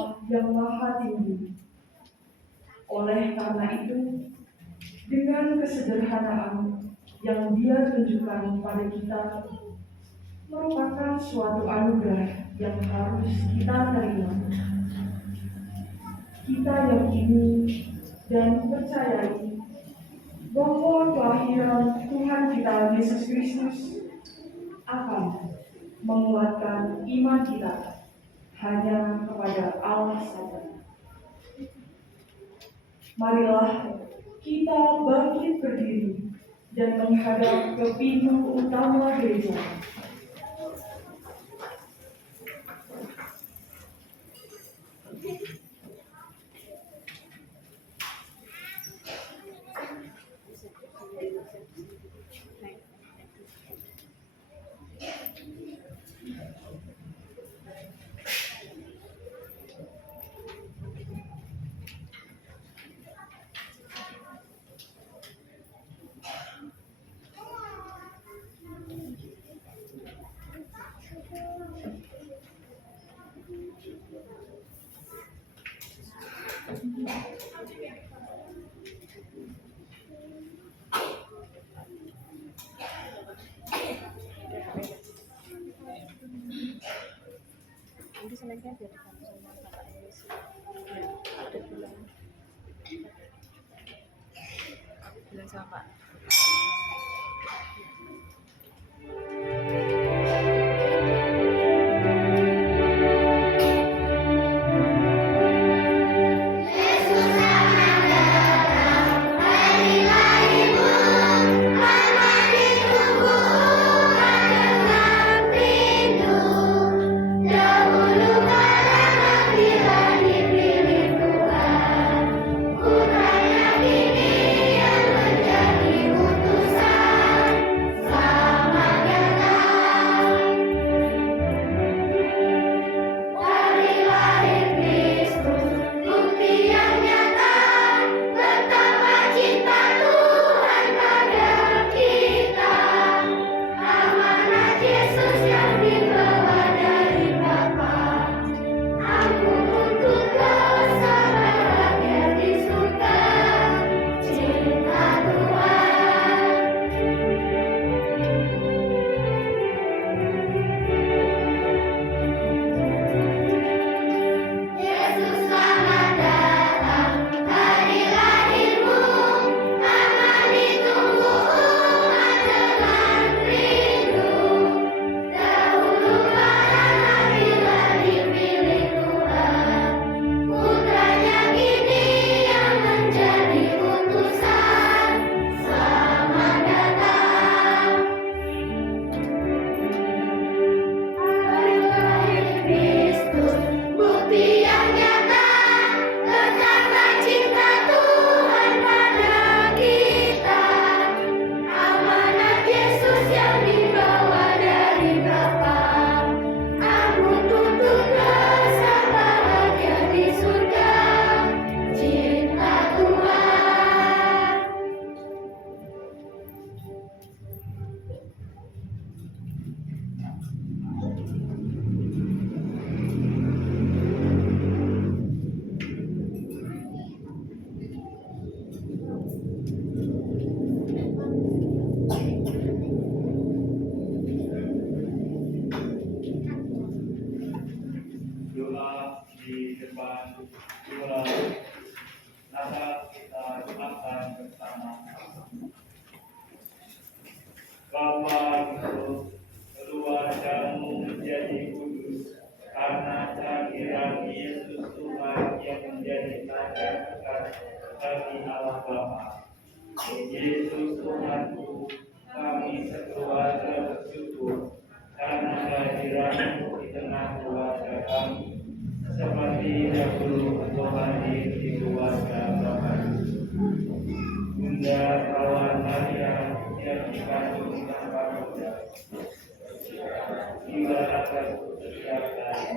Allah yang Maha Tinggi. Oleh karena itu, dengan kesederhanaan yang Dia tunjukkan pada kita, merupakan suatu anugerah yang harus kita terima. Kita yakini dan percayai bahwa kelahiran Tuhan kita Yesus Kristus akan menguatkan iman kita hanya kepada Allah saja. Marilah kita bangkit berdiri dan menghadap ke pintu utama gereja. Nanti selesai biar kamu sama kakak Elis ada bilang sama Pak. Bapa itu keluargamu menjadi kudus karena kehadiran Yesus Tuhan yang menjadi tanda bagi Allah Bapa. Yesus Tuhanku, kami sekeluarga bersyukur karena kehadiranmu di tengah keluarga kami, seperti dahulu Engkau hadir di keluarga Bapa. Bunda Kawan Maria yang dikandung tanpa muda, hingga akan setiap hari,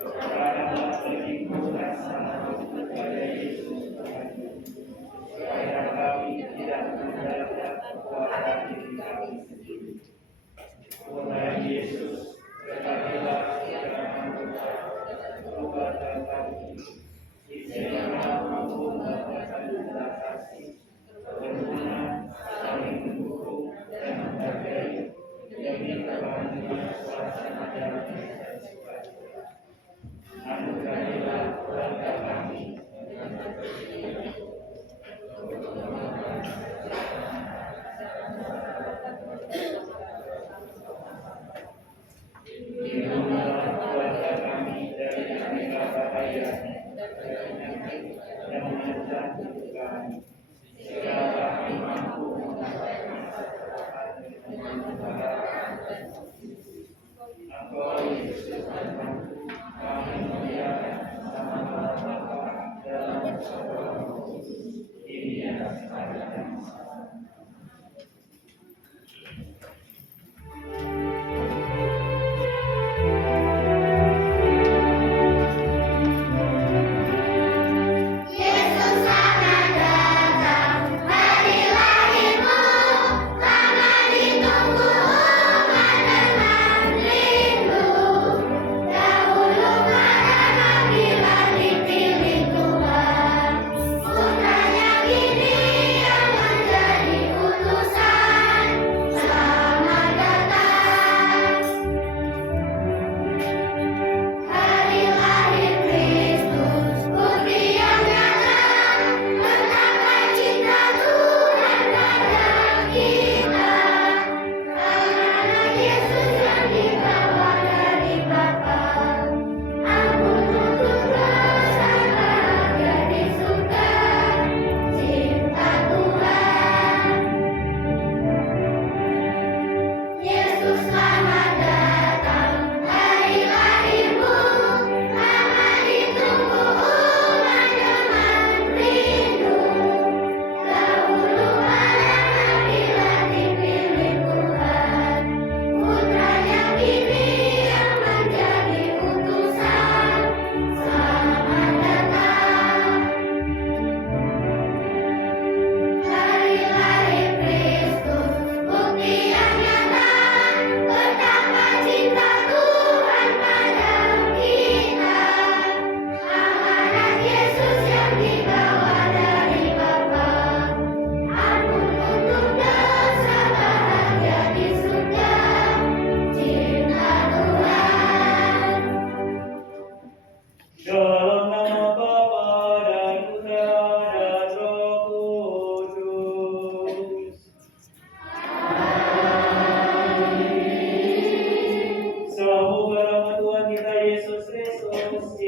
karena berikut rasa kepada Yesus Tuhan, supaya kami tidak mendapat kekuatan diri kami sendiri. Tuhan Yesus, berkatilah segala anggota, perubatan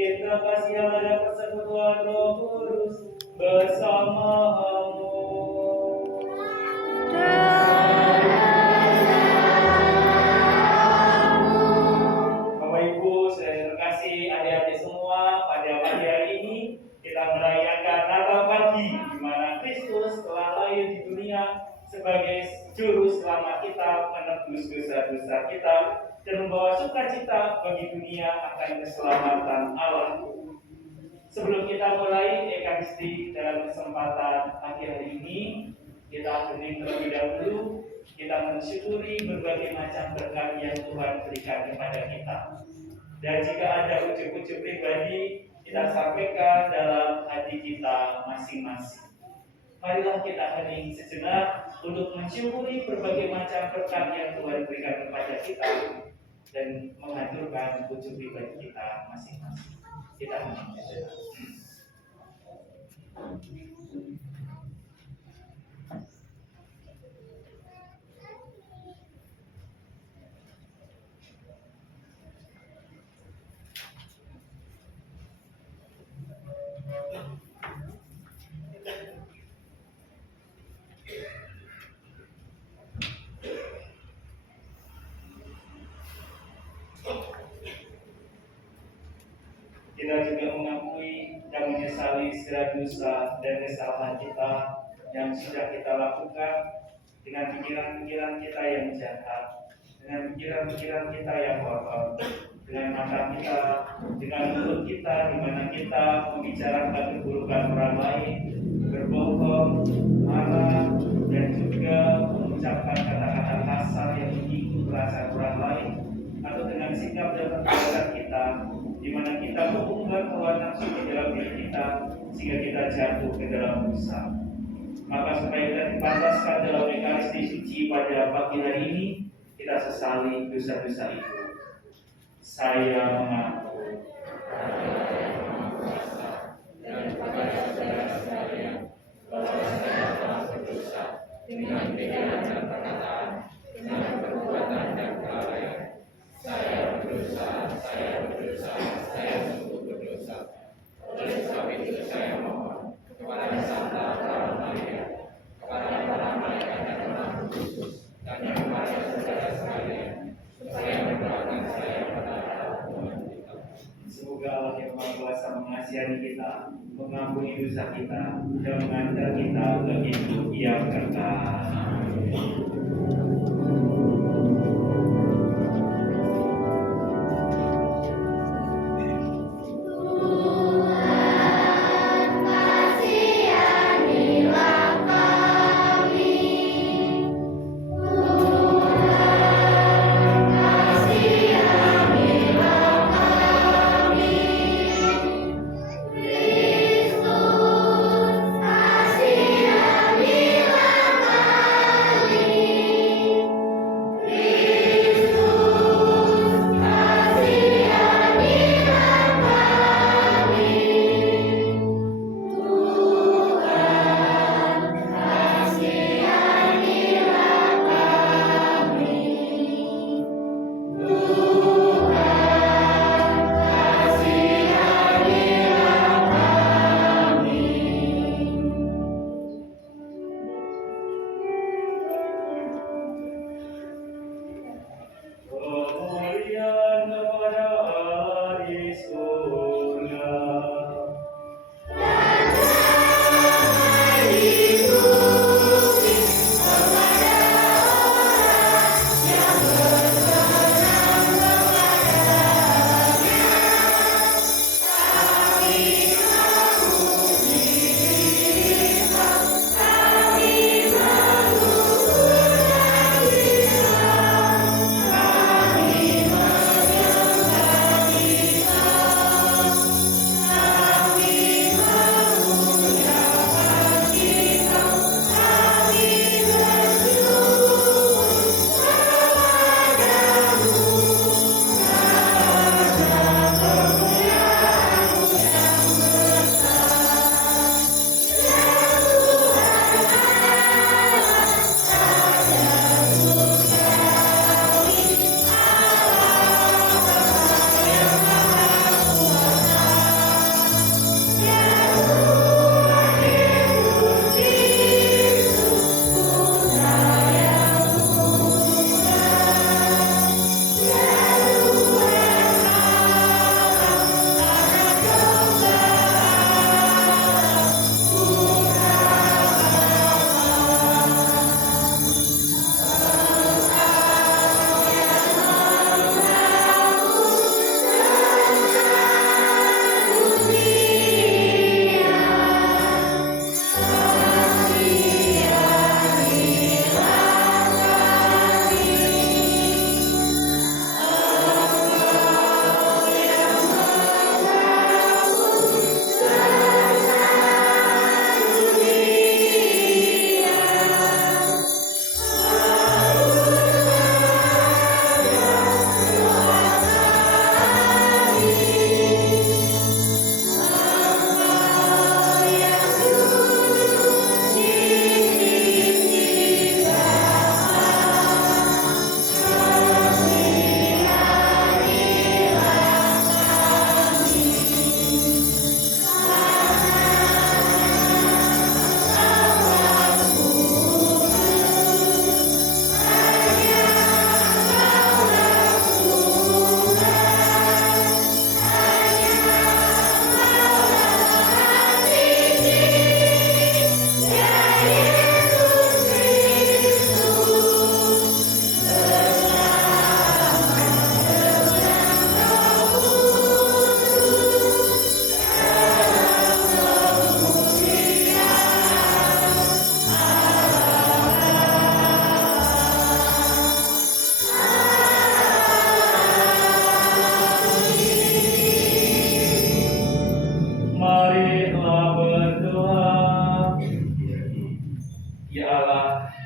cinta kasih Allah dan persekutuan Roh Kudus bersamamu. Bapak Ibu, saudara terkasih, adik-adik semua, pada pagi hari ini kita merayakan Natal pagi, di mana Kristus telah lahir di dunia sebagai juru selamat kita, menebus dosa-dosa kita, dan membawa sukacita bagi dunia akan keselamatan Allah. Sebelum kita mulai Ekaristi dalam kesempatan pagi hari ini, kita hening terlebih dahulu. Kita mensyukuri berbagai macam berkat yang Tuhan berikan kepada kita. Dan jika ada ujuk-ujuk pribadi, kita sampaikan dalam hati kita masing-masing. Marilah kita hening sejenak untuk mensyukuri berbagai macam berkat yang Tuhan berikan kepada kita dan menghancurkan ujuk pribadi kita masing-masing. Kita hening sejenak. Kita juga mengakui dan menyesali segala dosa dan kesalahan kita yang sudah kita lakukan dengan pikiran-pikiran kita yang jahat, dengan pikiran-pikiran kita yang kotor, dengan mata kita, dengan mulut kita di mana kita membicarakan keburukan orang lain, berbohong, marah, dan juga mengucapkan kata-kata kasar yang menyinggung perasaan orang lain, atau dengan sikap dan perbuatan kita di mana kita mengunggah hawa nafsu di dalam diri kita sehingga kita jatuh ke dalam dosa. Maka supaya kita dipantaskan dalam Ekaristi suci pada pagi hari ini, kita sesali dosa-dosa itu. Saya mengaku dan kepada saudara sekalian bahwa saya telah berdosa dengan pikiran dan perkataan, dengan perbuatan dan kelalaian. Saya berdosa, saya sungguh berdosa. Oleh sebab itu saya mohon kepada Santa Clara Maria, kepada para malaikat dan Roh Kudus, dan kepada saudara sekalian, supaya mendoakan saya pada Allah Tuhan kita. semoga Allah yang Maha Kuasa mengasihani kita, mengampuni dosa kita, dan mengantar kita ke hidup yang kekal.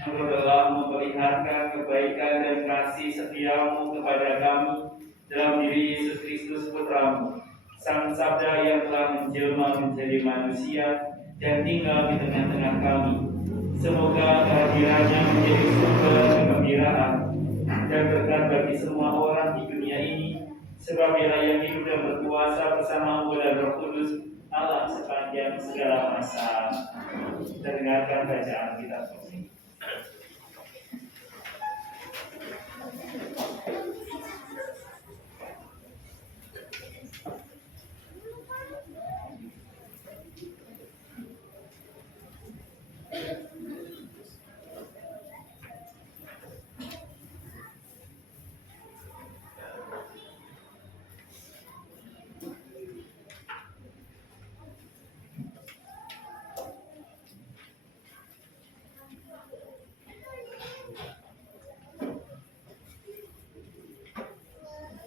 Engkau telah memperlihatkan kebaikan dan kasih setiamu kepada kami dalam diri Yesus Kristus Putramu, Sang Sabda yang telah menjelma menjadi manusia dan tinggal di tengah-tengah kami. Semoga kehadirannya menjadi sumber kegembiraan dan berkat bagi semua orang di dunia ini, sebab Dia yang hidup dan berkuasa bersama-Mu dan Roh Kudus, Allah sepanjang segala masa. Kita dengarkan bacaan kitab suci.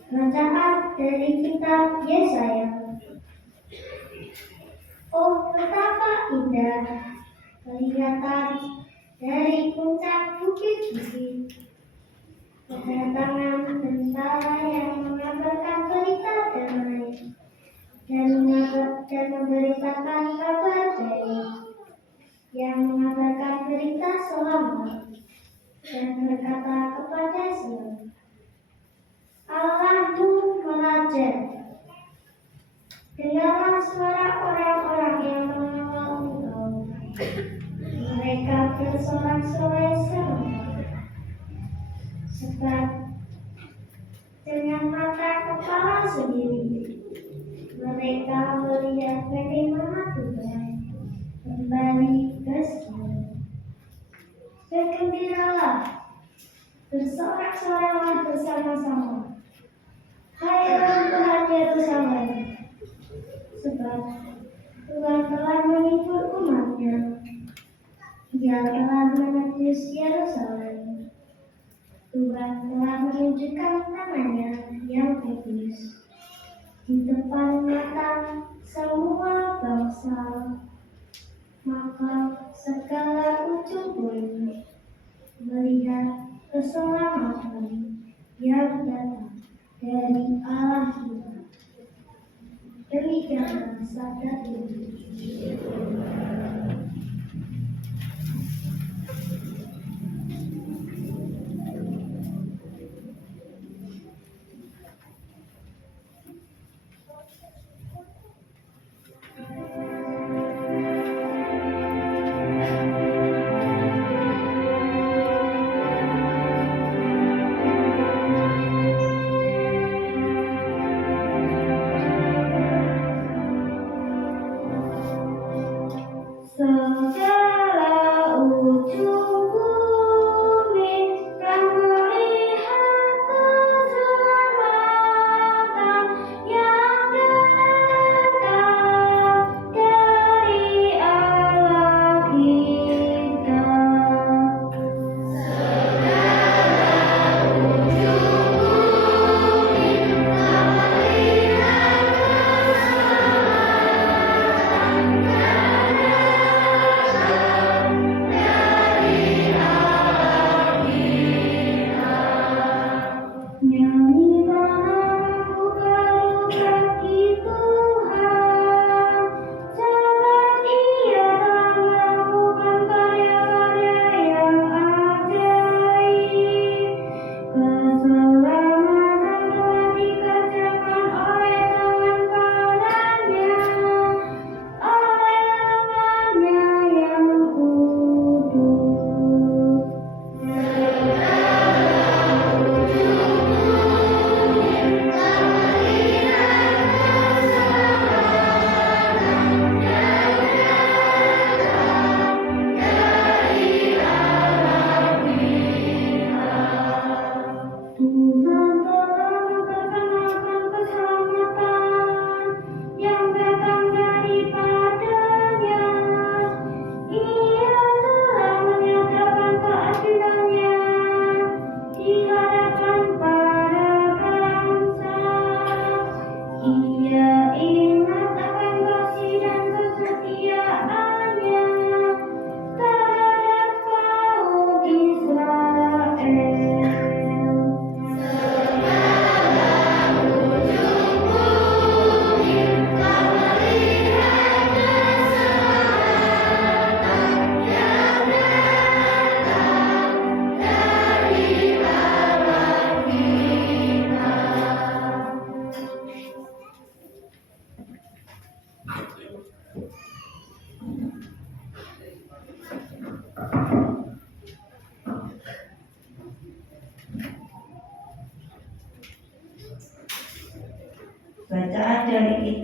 Bacaan dari kitab Yesaya. Oh, betapa indah kelihatan dari puncak bukit-bukit kedatangan tentara yang mengabarkan berita damai dan memberitakan kabar baik, yang mengabarkan berita selamat dan berkata kepada Sion, Allahmu meraja. Dengarlah suara orang-orang yang mengawal Engkau. Mereka bersorak-sorai serentak, sebab dengan mata kepala sendiri mereka melihat bagaimana Tuhan kembali ke Sion. Bergembiralah, bersorak-sorai bersama-sama, hai orang Yerusalem, sebab Tuhan telah menghibur umat-Nya. Dia telah menebus Yerusalem. Tuhan telah menunjukkan tangan-Nya yang kudus di depan mata semua bangsa. Maka segala ujung bumi melihat keselamatan yang datang dari Allah kita. Demikianlah sabda Tuhan.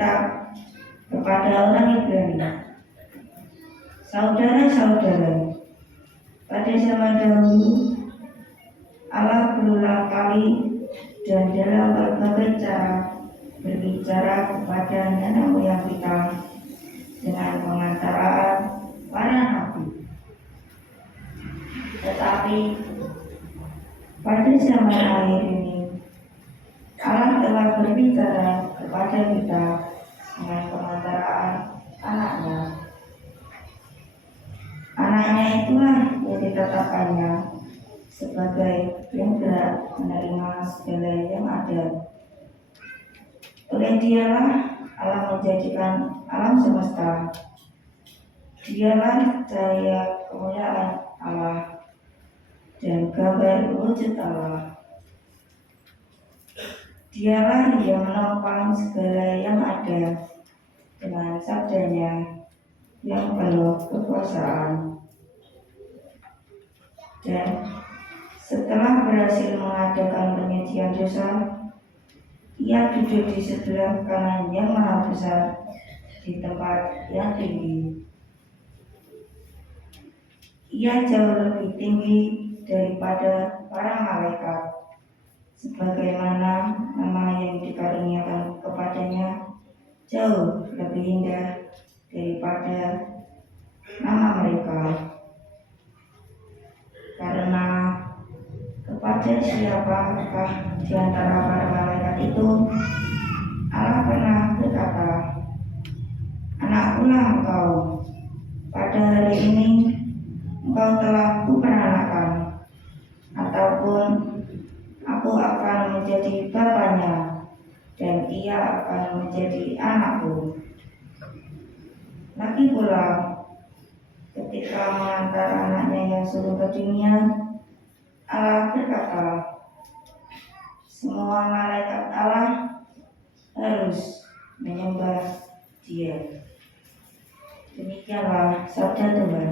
Alkitab kepada orang Ibrani. Saudara-saudara, pada zaman dahulu Allah berulang kali dan dalam berbagai cara berbicara kepada nenek moyang kita dengan pengantaraan para nabi. Tetapi pada zaman akhir ini Allah telah berbicara kepada kita dengan pengantaraan anaknya. Anaknya itulah yang ditetapkannya sebagai yang berhak menerima segala yang ada. Oleh Dialah Allah menjadikan alam semesta. Dialah cahaya kemuliaan Allah dan gambar wujud Allah. Dialah yang menopang segala yang ada dengan sabdanya yang penuh kekuasaan. Dan setelah berhasil mengadakan penyucian dosa, Ia duduk di sebelah kanan yang maha besar di tempat yang tinggi. Ia jauh lebih tinggi daripada para malaikat, sebagaimana nama yang dikaruniakan kepadanya jauh lebih indah daripada nama mereka. Karena kepada siapakah di antara para malaikat itu Allah pernah berkata, "Anakkulah engkau, pada hari ini engkau telah kuperanakan," ataupun "Aku akan menjadi bapaknya dan ia akan menjadi anakku." Lagi pula, ketika mengantar anaknya yang sulung ke dunia, Allah berkata, "Semua malaikat Allah harus menyembah Dia." Demikianlah sabda Tuhan.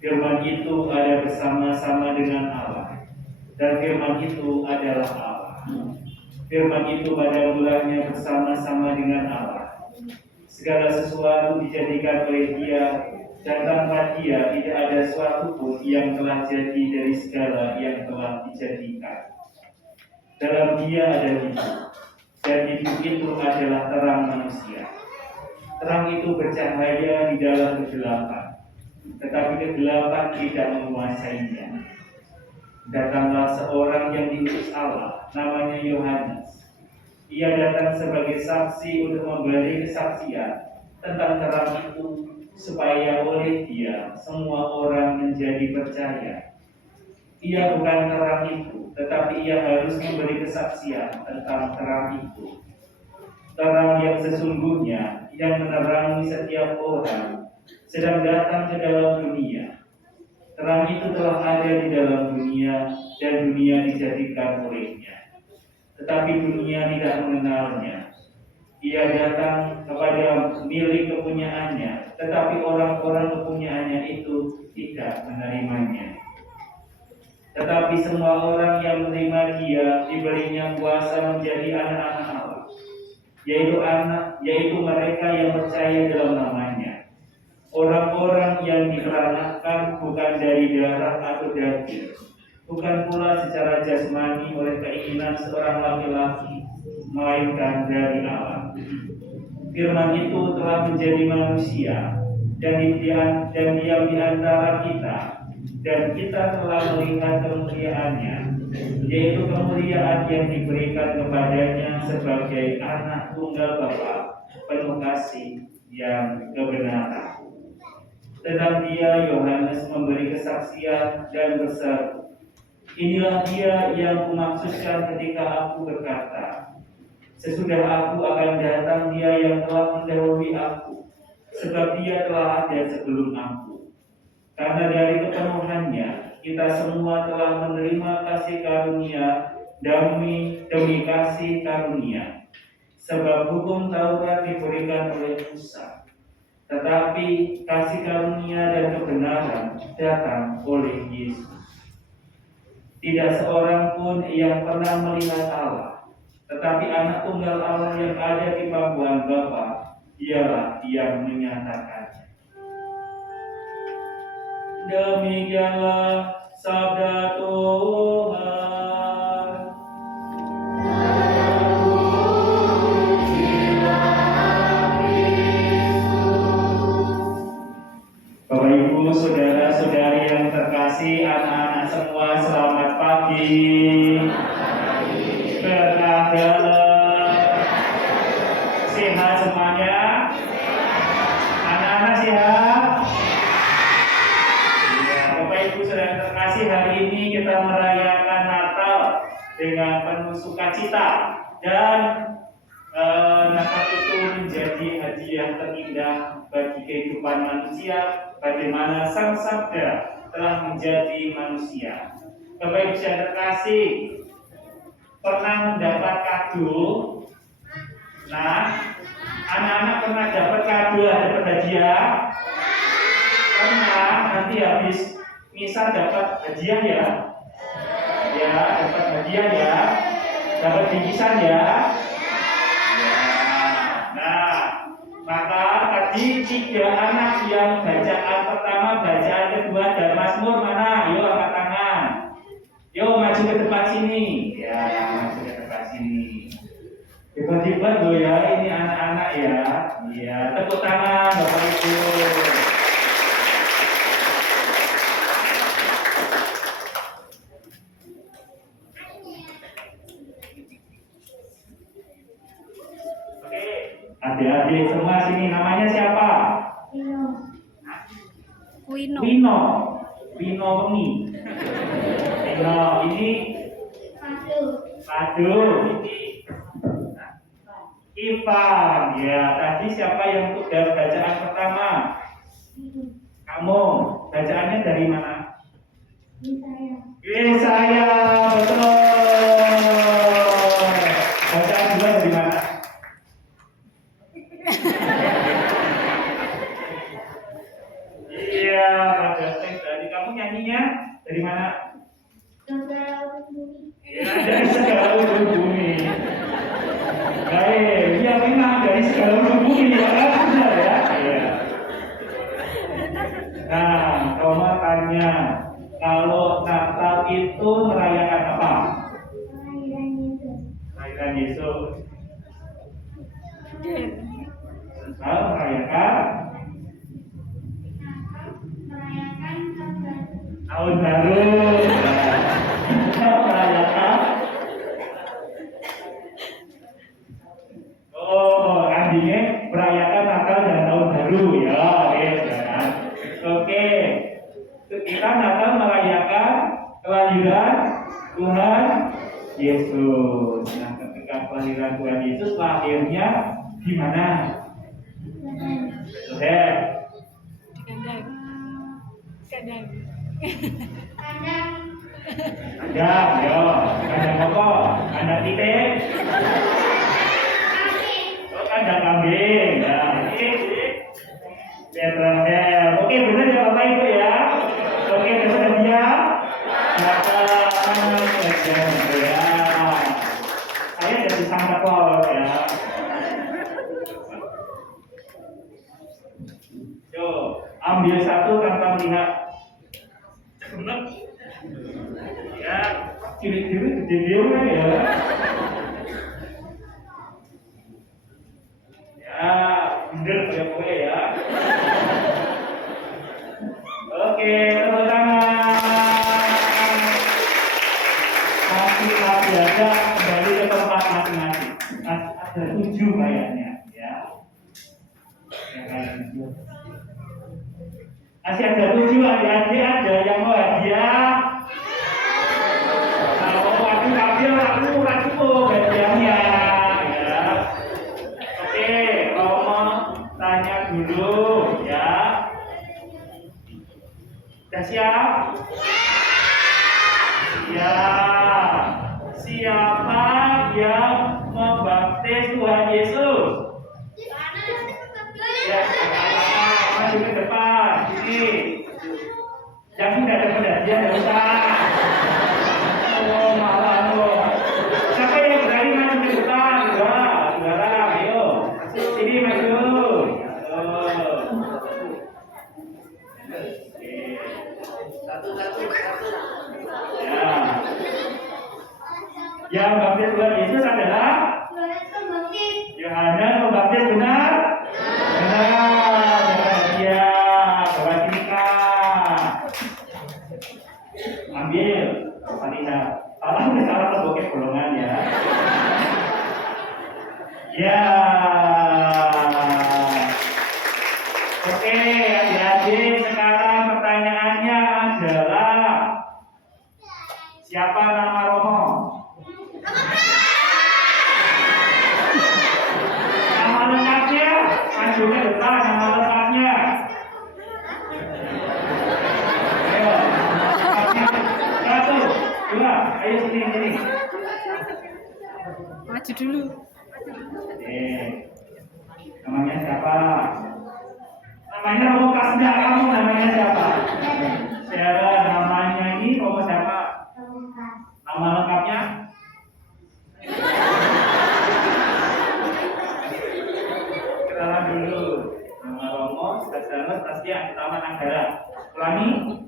Firman itu ada bersama-sama dengan Allah, dan firman itu adalah Allah. Firman itu pada mulanya bersama-sama dengan Allah. Segala sesuatu dijadikan oleh Dia, dan tanpa Dia tidak ada suatu pun yang telah jadi dari segala yang telah dijadikan. Dalam Dia ada hidup, dan hidup itu adalah terang manusia. Terang itu bercahaya di dalam kegelapan, tetapi kegelapan tidak menguasainya. Datanglah seorang yang diutus Allah, namanya Yohanes. Ia datang sebagai saksi untuk memberi kesaksian tentang terang itu, supaya oleh Dia semua orang menjadi percaya. Ia bukan terang itu, tetapi ia harus memberi kesaksian tentang terang itu. Terang yang sesungguhnya yang menerangi setiap orang sedang datang ke dalam dunia. Terang itu telah ada di dalam dunia, dan dunia dijadikan olehnya, tetapi dunia tidak mengenalnya. Ia datang kepada milik kepunyaannya, tetapi orang-orang kepunyaannya itu tidak menerimanya. Tetapi semua orang yang menerima Dia diberinya kuasa menjadi anak-anak Allah, yaitu mereka yang percaya dalam namanya. Orang-orang yang diperanakkan bukan dari darah atau daging, bukan pula secara jasmani oleh keinginan seorang laki-laki, melainkan dari Allah. Firman itu telah menjadi manusia dan diam di antara kita, dan kita telah melihat kemuliaannya, yaitu kemuliaan yang diberikan kepadanya sebagai anak tunggal Bapa, penuh kasih yang kebenaran. Tentang Dia Yohanes memberi kesaksian dan berseru, "Inilah Dia yang kumaksudkan ketika aku berkata, sesudah aku akan datang Dia yang telah mendahului aku, sebab Dia telah ada sebelum aku." Karena dari kepenuhannya kita semua telah menerima kasih karunia demi kasih karunia. Sebab hukum Taurat diberikan oleh Musa, tetapi kasih karunia dan kebenaran datang oleh Yesus. Tidak seorang pun yang pernah melihat Allah, tetapi anak tunggal Allah yang ada di pangkuan Bapa, Dialah yang menyatakannya. Demikianlah sabda Tuhan. Bapak Ibu, saudara-saudari yang terkasih, anak-anak semua, selamat pagi. Berkah dalam. Sehat semuanya? Anak-anak sehat? Ya, Bapak Ibu, saudara terkasih, hari ini kita merayakan Natal dengan penuh sukacita, dan Natal itu menjadi hadiah terindah bagi kehidupan manusia. Bagaimana Sang Sabda telah menjadi manusia. Bapak Ibu yang terkasih, pernah mendapat kado? Nah, anak-anak pernah dapat kado, dapat hadiah? Pernah. Nanti habis misa dapat hadiah ya? Ya, dapat hadiah ya? Dapat bingkisan ya? Maka tadi 3 anak yang bacaan pertama, bacaan kedua, dan Mazmur mana? Yuk angkat tangan. Yuk maju ke depan sini. Ya, maju ke depan sini. Hebat-hebat loh ya, ini anak-anak ya. Iya, tepuk tangan Bapak Ibu. Adik-adik semua sini, namanya siapa? Wino. Wino Wengi. Wino, ini Padu. Ini Ivan. Ya, tadi siapa yang untuk bacaan pertama? Kamu. Bacaannya dari mana? Yesaya, betul. Bacaan kedua dari mana? Iya, pada dari kamu nyanyinya dari mana? Ya, dari segala ujung bumi. Baik, iya memang dari segala ujung bumi ya kan, benar ya. Iya. Nah, kamu tanya, kalau Natal itu merayakan apa? Merayakan Yesus. Natal merayakan tahun baru. Kita merayakan. Oh, artinya merayakan Natal dan tahun baru ya, kan? Oke. Kita Natal merayakan kelahiran Tuhan Yesus. Nah, ketika kelahiran Tuhan Yesus, lahirnya di mana? Bethlehem. Kandang. Ada, yo. Kandang apa? Kandang titik. Oh, kandang kambing. Nah, ini. Betrandel. Oke, benar ya Bapak Ibu ya. Oke, dapat dia. Ya. Saya jadi Santa Claus ya. Yo, ambil satu tanpa melihat. Ya, ciri-ciri gede-gede ya. Ya, bener boleh ya. Oke, tepuk tangan. Masih ada kembali ke tempat masing-masing. Ada 7 kayaknya, ya. Masih ada 7 adik-adik, ada yang mau hadiah. Kalau aku hadiahnya. Ya. Oke, kalau mau tanya dulu, ya. Sudah siap? Ya. Siapa yang membaptis Tuhan Yesus? Ya, maju ke depan. Sini. Yang sudah ada hadiah tidak usah. Oh, malah loh. Siapa yang berani maju ke depan? Saudara, ayo. Sini maju. Ya. Yang baptis Tuhan Yesus adalah Yohanes Pembaptis, benar? Benar. Ya, bawa sini Kak. Ambil. Panita. Salah bokeh golongan ya. Ya. Oke, adik-adik, sekarang pertanyaannya adalah siapa nama Romo? Nama lengkapnya, maju ke depan, nama lengkapnya. Ayo, lengkapnya. 1, 2, ayo sini. Maju dulu. Namanya siapa? Namanya Romo Kasda, kamu namanya siapa? Sarah, namanya ini Romo siapa? Nama lengkapnya? Kenalan dulu. Nama Romo, Kasda, Tasya, Taman Anggara. Ulangi.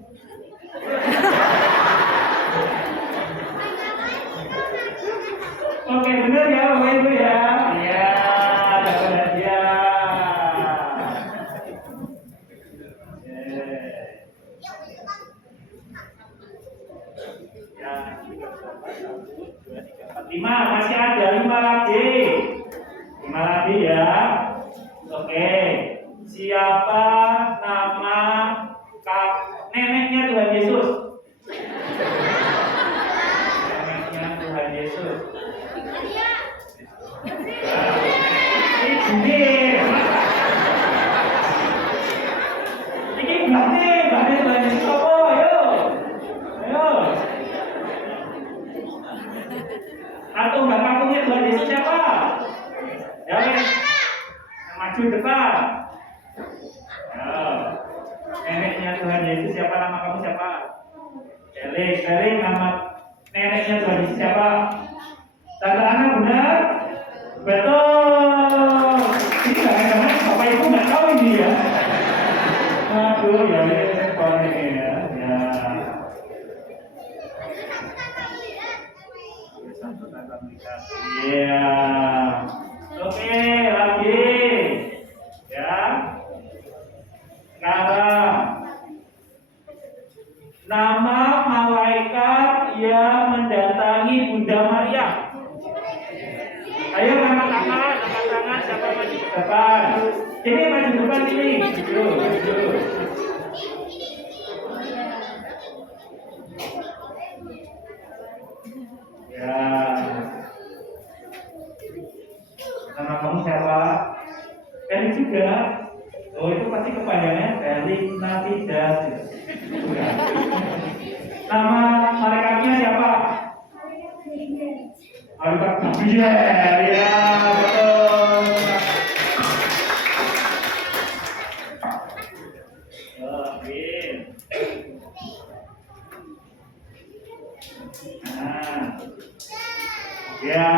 Oke, benar ya Bapak Ibu ya? Iya, dapat hadiah. Ya, 5, masih ada 5 lagi. 5 lagi ya. Oke. Siapa nama neneknya Tuhan Yesus? Neneknya Tuhan Yesus. Ini berarti Tuhan Yesus apa? Ayo. Patung patungnya Tuhan Yesus siapa? Ya, maju depan. Neneknya Tuhan Yesus siapa? Nama kamu siapa? Eling, nama neneknya Tuhan Yesus siapa? Tante Ana benar? Betul. Ini jangan-jangan Bapak Ibu nggak tahu ini ya? Aduh, ya ini ya. Iya. Oke, lagi. Ya. Sekarang nama malaikat yang mendatangi Bunda Maria. Ayo angkat tangan siapa maju ke depan. Ini maju depan ini. Maju. Ya. Nama kamu siapa? Dari juga. Oh, itu pasti kepanjangannya dari Natidas. Nama malaikatnya siapa? Malaikat Gabriel, ya betul. Amin. Nah, ya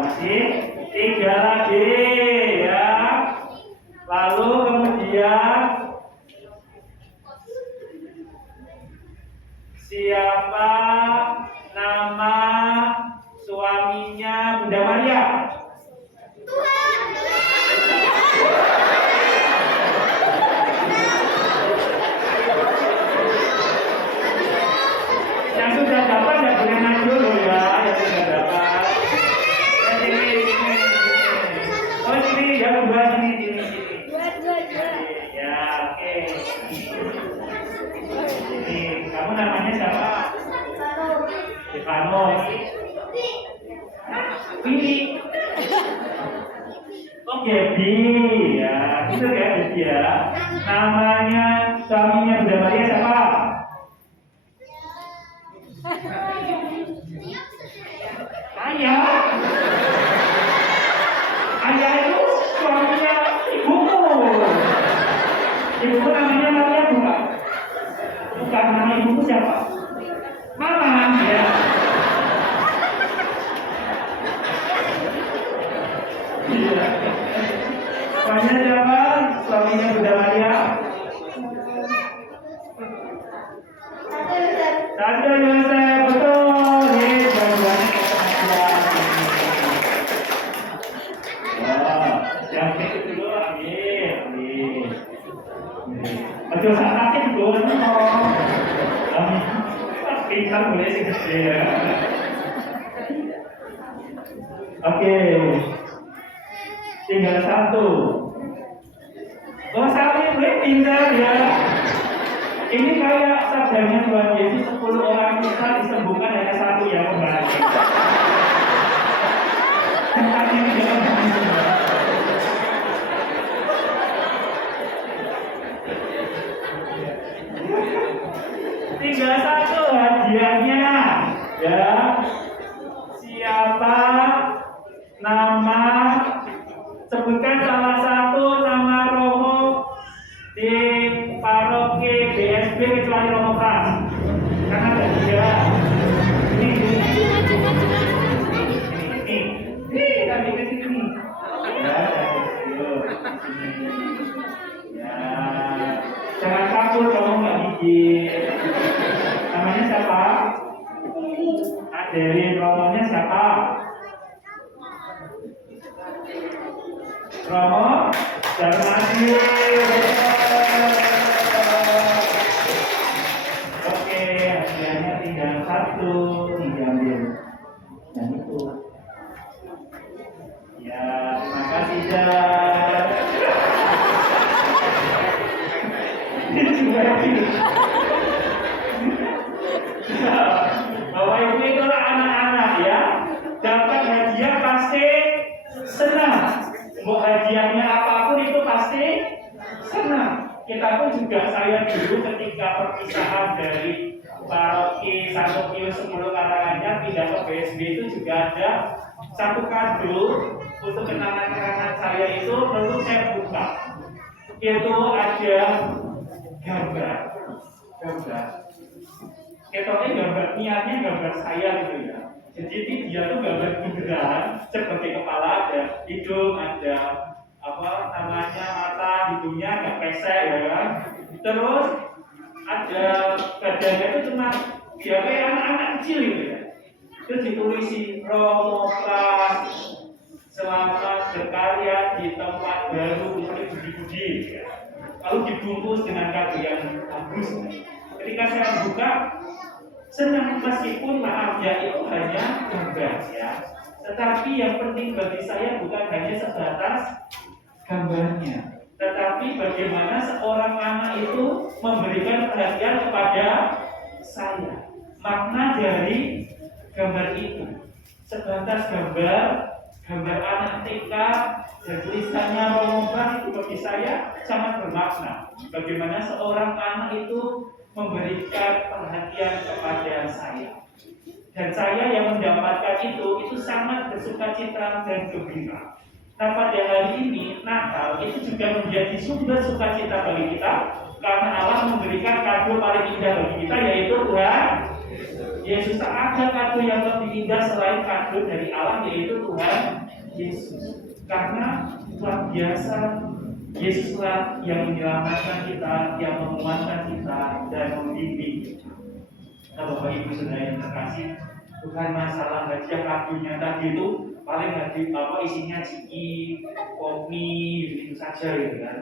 masih 3 lagi ya. Lalu kemudian siapa nama suaminya Bunda Maria? Yang sudah dapat nggak boleh maju loh ya, yang sudah dapat. Sini. Oh sini, yang dua sini. Ya, oke. Ini, kamu namanya siapa? Stefano. Ini. Oh Gaby, ya, itu ya Gaby ya. Namanya suaminya Bunda Maria siapa? Ayah. Ayah itu suaminya ibumu. Ibumu namanya Maria bukan? Bukan, nama ibumu siapa? Mama ya. Iya. Suaminya siapa? Suaminya Bunda Maria. Satu Yosef, betul. Yang itu dulu, amin. Betul sakit dulu, amin. Pintar boleh sih gede ya. Oke, tinggal 1. Oh saling boleh pintar ya. Ini kayak sabdanya Tuhan Yesus 10 orang kita disembuhkan hanya 1 yang kembali. Ini jangan tinggal 1 hadiahnya ya. Siapa nama, sebutkan salah satu nama Romo di paroki BSB kecuali Romo Pras, karena ada 3. Ini tadi ke sini ya, jangan takut kamu nggak gigit. Namanya siapa? Adeline. Romonya siapa? Romo Darmadi. Oke, hadiahnya tinggal 1, diambil. Dan itu. Ya, terima kasih Jar. Bapak Ibu itu anak-anak ya, dapat hadiah pasti senang. Mau hadiahnya apapun itu pasti senang. Kita pun juga, saya dulu ketika perpisahan dari paroki Santo Pius 10 Karanganyar pindah ke BSB itu juga ada 1 kado untuk kenangan-kenangan saya itu perlu saya buka. Itu ada gambar. Ketoknya gambar, niatnya gambar saya gitu ya. Jadi dia tuh gambar beneran, seperti kepala ada hidung, ada apa namanya mata, hidungnya agak pesek ya kan. Terus ada badannya itu cuma ya kayak anak-anak kecil gitu ya. Terus ditulisi Romo Pras selamat berkarya di tempat baru untuk budi-budi ya. Lalu dibungkus dengan kado yang bagus. Ketika saya buka, senang meskipun maaf ya itu hanya gambar ya. Tetapi yang penting bagi saya bukan hanya sebatas gambarnya, tetapi bagaimana seorang anak itu memberikan perhatian kepada saya. Makna dari gambar itu sebatas gambar anak TK dan tulisannya Romo Pras itu bagi saya sangat bermakna. Bagaimana seorang anak itu memberikan perhatian kepada saya. Dan saya yang mendapatkan itu sangat bersukacita dan gembira. Nah, pada hari ini Natal itu juga menjadi sumber sukacita bagi kita karena Allah memberikan kado paling indah bagi kita, yaitu Tuhan Yesus. Tak ada kado yang lebih indah selain kado dari Allah, yaitu Tuhan Yesus. Karena luar biasa, Yesuslah yang menyelamatkan kita, yang menguatkan kita, dan membimbing kita. Nah, Bapak Ibu Saudara yang terkasih, bukan masalah hadiah kadonya tadi itu paling isinya ciki, kopi, begitu saja gitu kan.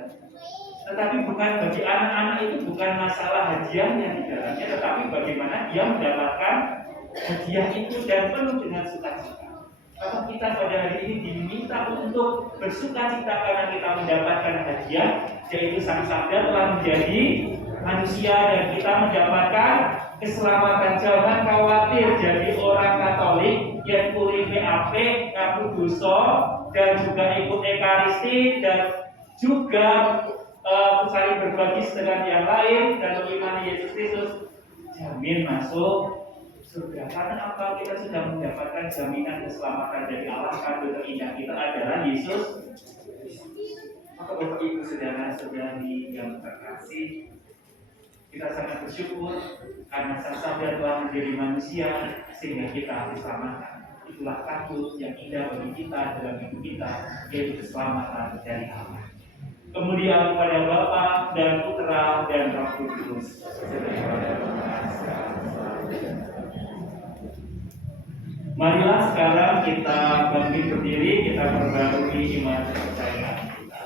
Tetapi bukan bagi anak-anak itu bukan masalah hadiahnya di dalamnya, tetapi bagaimana dia mendapatkan hadiah itu dan penuh dengan sukacita. Kalau kita pada hari ini diminta untuk bersukacita karena kita mendapatkan hadiah, yaitu Sang Sabda telah menjadi manusia dan kita mendapatkan keselamatan. Jangan khawatir jadi orang Katolik yang uripe apik, ngaku dosa, dan juga ikut Ekaristi dan juga saling berbagi dengan yang lain dan mengimani Yesus Kristus, jamin masuk surga. Karena apa? Kita sudah mendapatkan jaminan keselamatan dari Allah. Kado terindah kita adalah Yesus. Maka Bapak Ibu saudara-saudari yang terkasih, kita sangat bersyukur karena Sang Sabda telah menjadi manusia sehingga kita diselamatkan. Itulah kado yang indah bagi kita dalam hidup kita, yaitu keselamatan dari Allah. Kemudian kepada Bapa dan Putra dan Roh Kudus. Marilah sekarang kita bangkit berdiri, kita perbarui iman kepercayaan kita.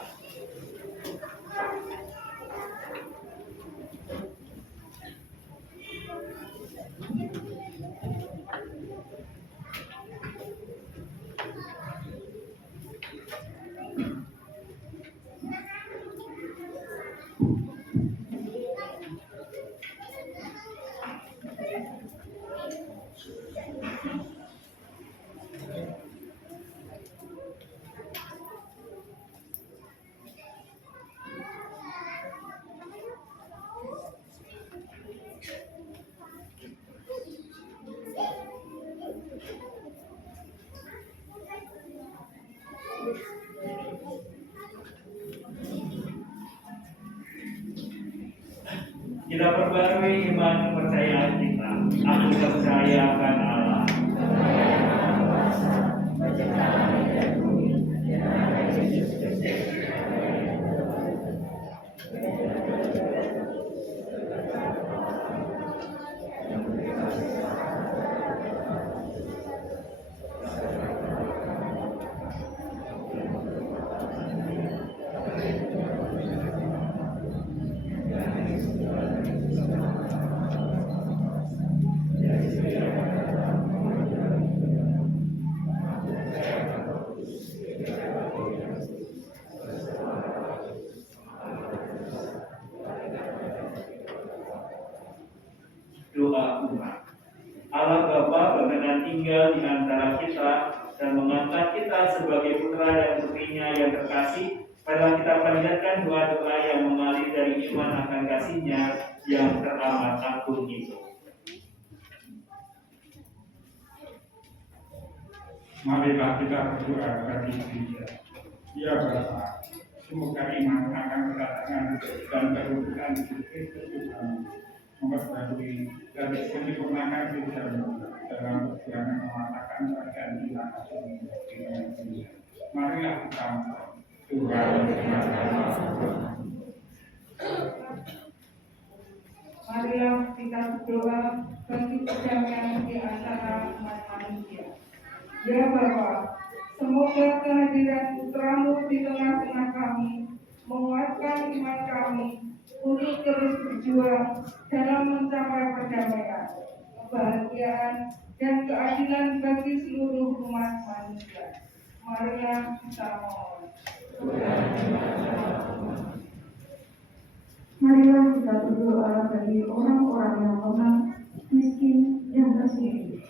Kita perbarui iman kepercayaan kita. Aku percaya akan Allah, doa umat. Allah Bapa berkenan tinggal di antara kita dan mengangkat kita sebagai putra dan putrinya yang terkasih. Padahal kita panjatkan doa-doa yang mengalir dari iman akan kasih-Nya yang teramat agung itu. Marilah kita berdoa bagi Dia. Ya Bapa, semoga iman akan kedatangan dan kedudukan Kristus Tuhan memperbarui dan menyempurnakan pikiran dalam perjuangan mematakan keadaan di atas dunia. Marilah kita Tuhan Marilah kita berdoa bagi perdamaian di antara umat manusia. Ya Bapa, semoga kehadiran Putramu di tengah-tengah kami menguatkan iman kami untuk terus berjuang dalam mencapai perdamaian, kebahagiaan, dan keadilan bagi seluruh umat manusia. Marilah kita mohon. Marilah kita berdoa bagi orang-orang yang lemah, miskin, dan tersendiri.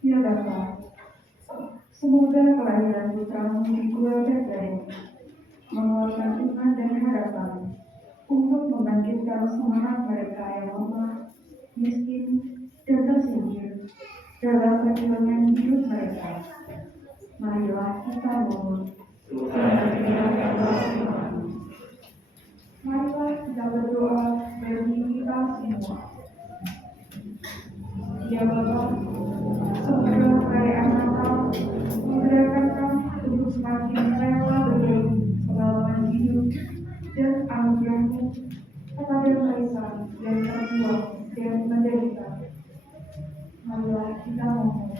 Ya Bapa, semoga kelahiran Putramu di keluarga ini menguatkan iman dan harapan untuk membangkitkan semangat mereka yang lemah, miskin, dan tersinggir dalam perjuangan hidup mereka. Marilah kita mohon. Marilah kita berdoa bagi kita semua. Ya Bapa, semoga perayaan Natal memudahkan kami untuk semakin rela berbagi pengalaman hidup dan anugerah-Mu kepada mereka yang terbuang dan menderita. Marilah kita mohon.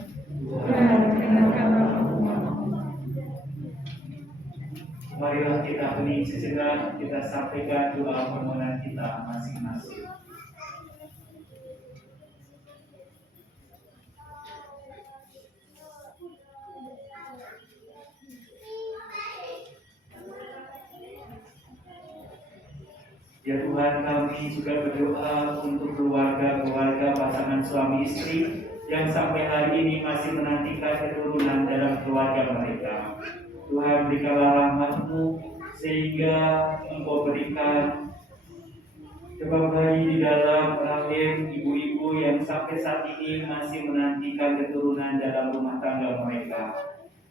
Marilah kita hening sejenak, kita sampaikan doa permohonan kita masing-masing. Ya Tuhan, kami juga berdoa untuk keluarga-keluarga pasangan suami istri yang sampai hari ini masih menantikan keturunan dalam keluarga mereka. Tuhan, berikanlah rahmat-Mu sehingga Engkau berikan sebab bayi di dalam rahim ibu-ibu yang sampai saat ini masih menantikan keturunan dalam rumah tangga mereka.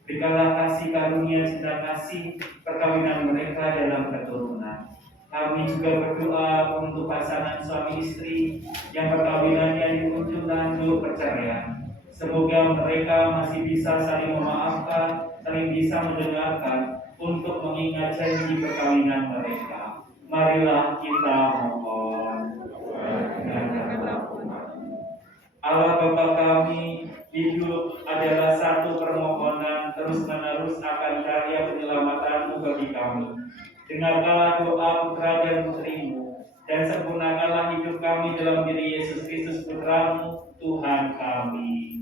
Berikanlah kasih karunia cinta kasih perkawinan mereka dalam keturunan. Kami juga berdoa untuk pasangan suami istri yang perkawinannya di ujung tanduk perceraian. Semoga mereka masih bisa saling memaafkan, saling bisa mendengarkan untuk mengingat janji perkawinan mereka. Marilah kita mohon. Allah Bapa kami, hidup adalah satu permohonan terus-menerus akan karya penyelamatan-Mu bagi kami. Dengarkanlah doa putra dan putri-Mu, dan sempurnakanlah hidup kami dalam diri Yesus Kristus Putra-Mu, Tuhan kami.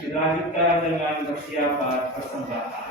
Dilanjutkan dengan persiapan persembahan.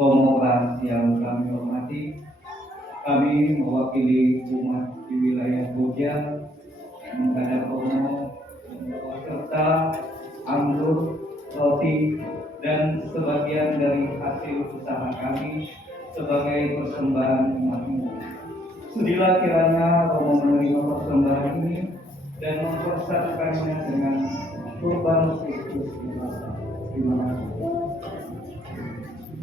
Romo yang kami hormati, kami mewakili umat di wilayah Koja menghadap Romo membawa serta anggur, roti, dan sebagian dari hasil usaha kami sebagai persembahan umatmu. Sudilah kiranya Romo menerima persembahan ini dan mempersatukannya dengan kurban Kristus. Terima kasih.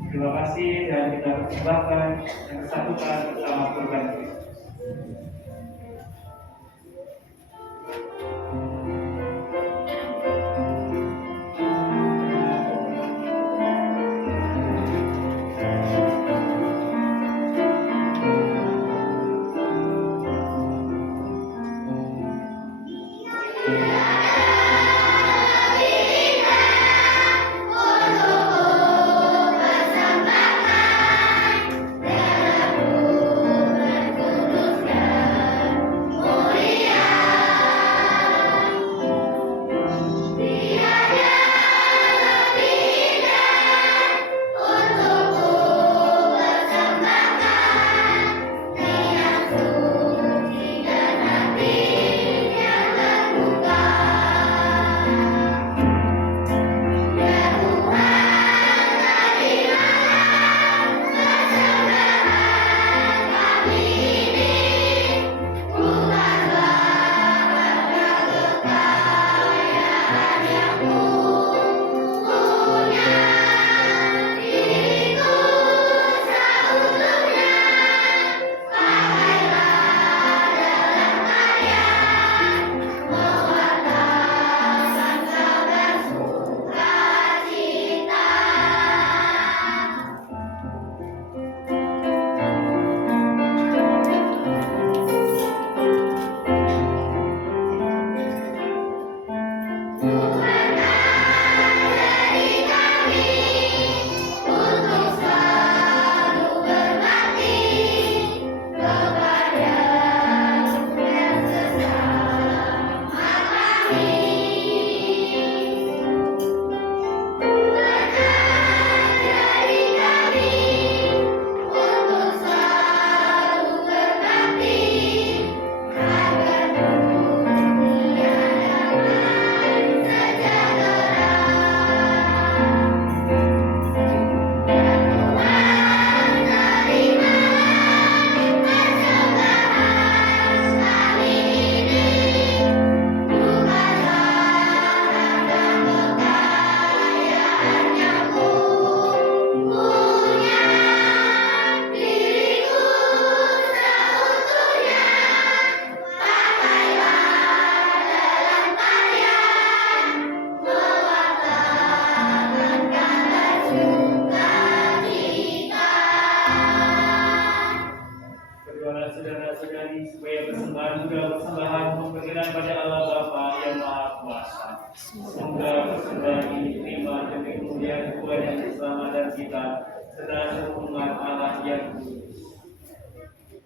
Terima kasih dan kita persembahkan dan kesatukan bersama kurban Kristus. Persembahkan supaya persembahan adalah persembahan berkenan pada Allah Bapa yang Maha Kuasa. Semoga persembahan ini diterima demi kemuliaan Tuhan dan keselamatan kita serta seluruh umat Allah yang kudus.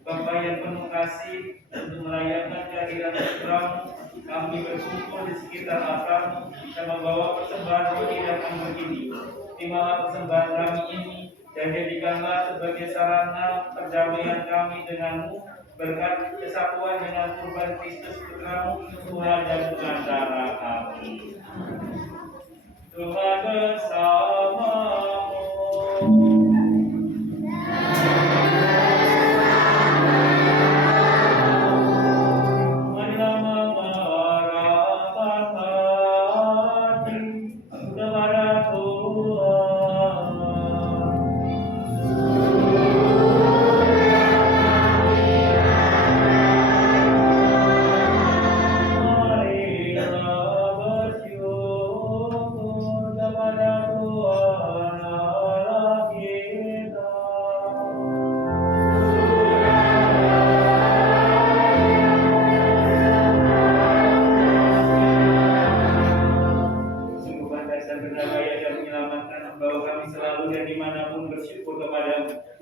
Bapa yang penuh kasih, untuk merayakan kehadiran putramu, kami berkumpul di sekitar altar dan membawa persembahan roti dan anggur ini. Terimalah persembahan kami ini dan jadikanlah sebagai sarana perdamaian kami denganmu berkat kesatuan dengan kurban Kristus putramu Tuhan dan pengantara kami. Tuhan bersamamu.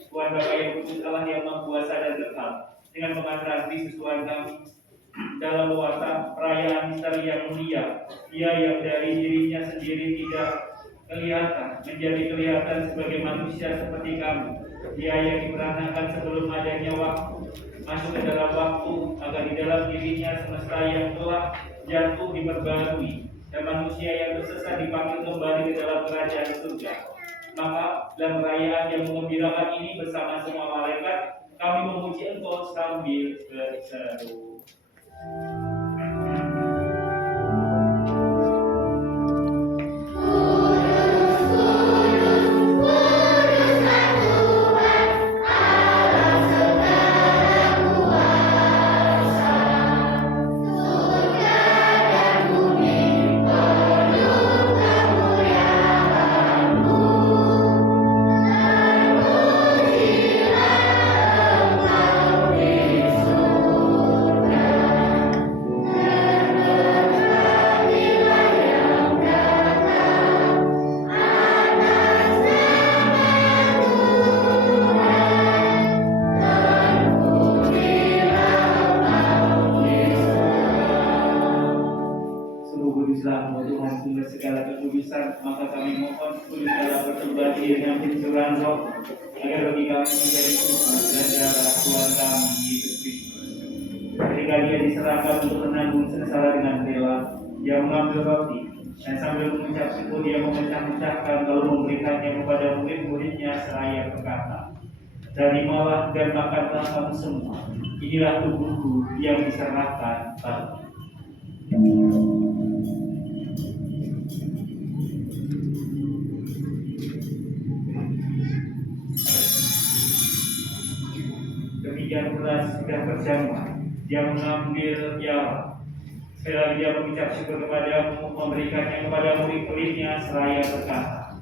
Tuhan Bapa yang kudus, Allah yang Maha Kuasa dan kekal, dengan pengantaran Kristus Tuhan kami dalam puasa perayaan misteri yang mulia, Dia yang dari dirinya sendiri tidak kelihatan menjadi kelihatan sebagai manusia seperti kami. Dia yang diperanakan sebelum adanya waktu, masuk ke dalam waktu, agar di dalam dirinya semesta yang telah jatuh diperbarui, dan manusia yang tersesat dipanggil kembali ke dalam kerajaan surga. Maka dalam perayaan yang mengembirakan ini bersama semua malaikat, kami memuji Engkau sambil berseru. Segala kekudusan, maka kami mohon kudus dalam persembahan diri yang pencurahan roh, agar bagi kami menjadi Tuhan dan darah Tuhan kami Yesus Kristus. Ketika Dia diserahkan untuk menanggung sengsara dengan rela, Dia mengambil roti dan sambil mengucap syukur Dia memecah-mecahkan lalu memberikannya kepada murid-muridnya seraya berkata, "Terimalah dan makanlah kamu semua. Inilah tubuhku yang diserahkan bagi." Demikian pula sudah berjamaah, Dia mengambil piala. Sekali lagi Dia mengucap syukur kepadamu, memberikannya kepada murid-muridnya seraya berkata,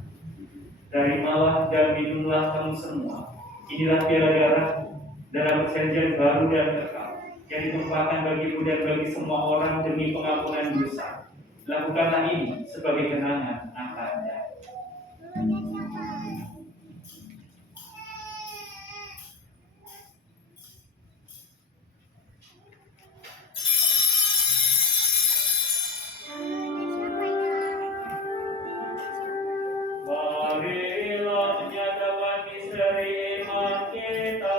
"Terimalah dan minumlah kamu semua. Inilah piala darahku dalam perjanjian baru dan kekal, yang ditumpahkan bagimu dan bagi semua orang demi pengampunan dosa. Lakukanlah ini sebagai kenangan akannya." Marilah menyatakan misteri iman kita.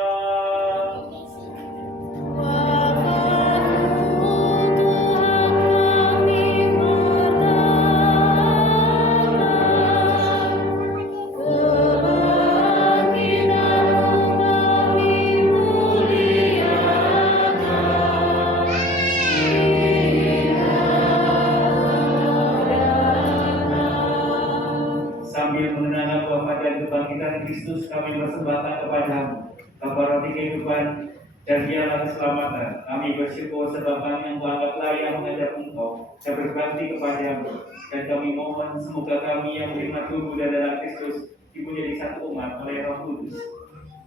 Sambil mengenang wafat dan kebangkitan Kristus, kami persembahkan kepadamu Bapa roti kehidupan dan dialah keselamatan. Kami bersyukur sebab kami yang menganggap layak menghadap Engkau dan berbakti kepadamu. Dan kami mohon semoga kami yang menerima tubuh dan darah Kristus dipunyai satu umat oleh Roh Kudus.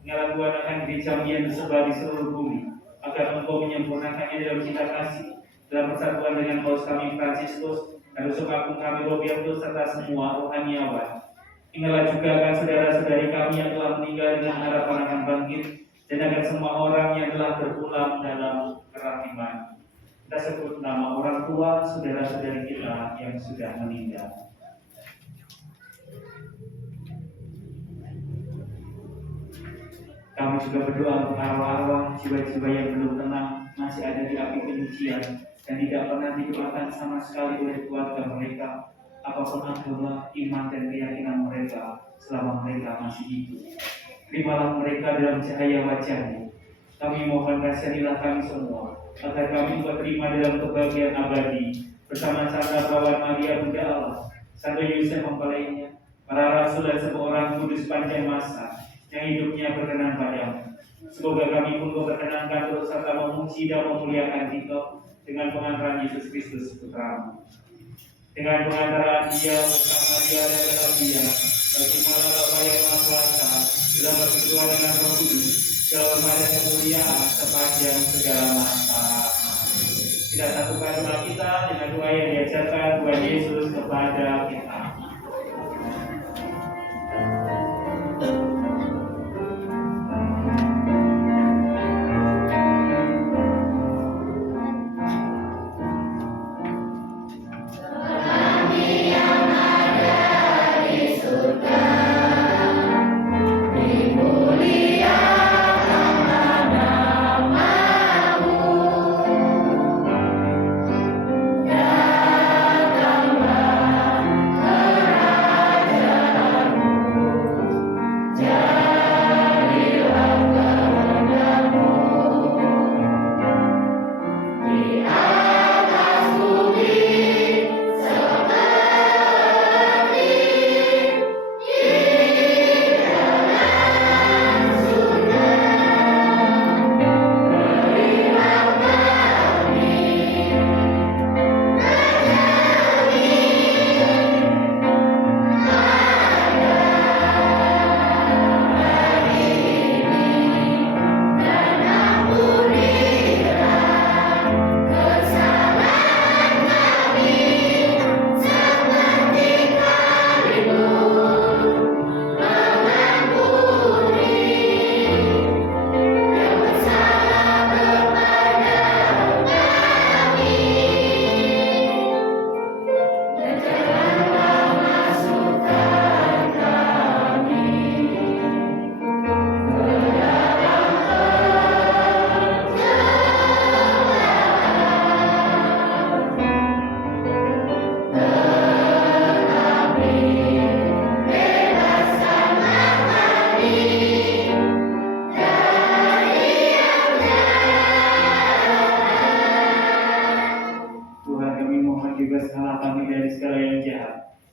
Nyala Tuhan akan gereja yang tersebar di seluruh bumi, agar Engkau menyempurnakannya dalam cinta kasih, dalam persatuan dengan Paus kami Fransiskus, dan Uskup Agung kami Robertus serta semua rohaniawan. Ingatlah juga akan saudara-saudari kami yang telah meninggal dengan harapan akan bangkit, dan akan semua orang yang telah berpulang dalam kerahiman. Kita sebut nama orang tua saudara-saudari kita yang sudah meninggal. Kami juga berdoa untuk arwah-arwah jiwa-jiwa yang belum tenang, masih ada di api kebencian, dan tidak pernah didoakan sama sekali oleh keluarga mereka, apapun agama, iman, dan keyakinan mereka selama mereka masih hidup. Terimalah mereka dalam cahaya wajah-Mu. Kami mohon kasihanilah kami semua, agar kami juga terima dalam kebahagiaan abadi, bersama Santa Perawan Maria Bunda Allah, Santo Yosef mempelainya, para rasul dan semua orang kudus panjang masa, yang hidupnya berkenan padamu. Semoga kami pun berkenankan turut serta memuji dan memuliakan Dikau dengan pengantaran Yesus Kristus Putra-Mu. Dengan pengantaran Dia bersama Dia dan dalam Dia, bagi mana Bapa yang Maha Kuasa, dalam persekutuan dengan Roh Kudus, dalam hormat dan kemuliaan sepanjang segala masa. Kita satukan doa kita dengan doa yang diajarkan Tuhan Yesus kepada kita.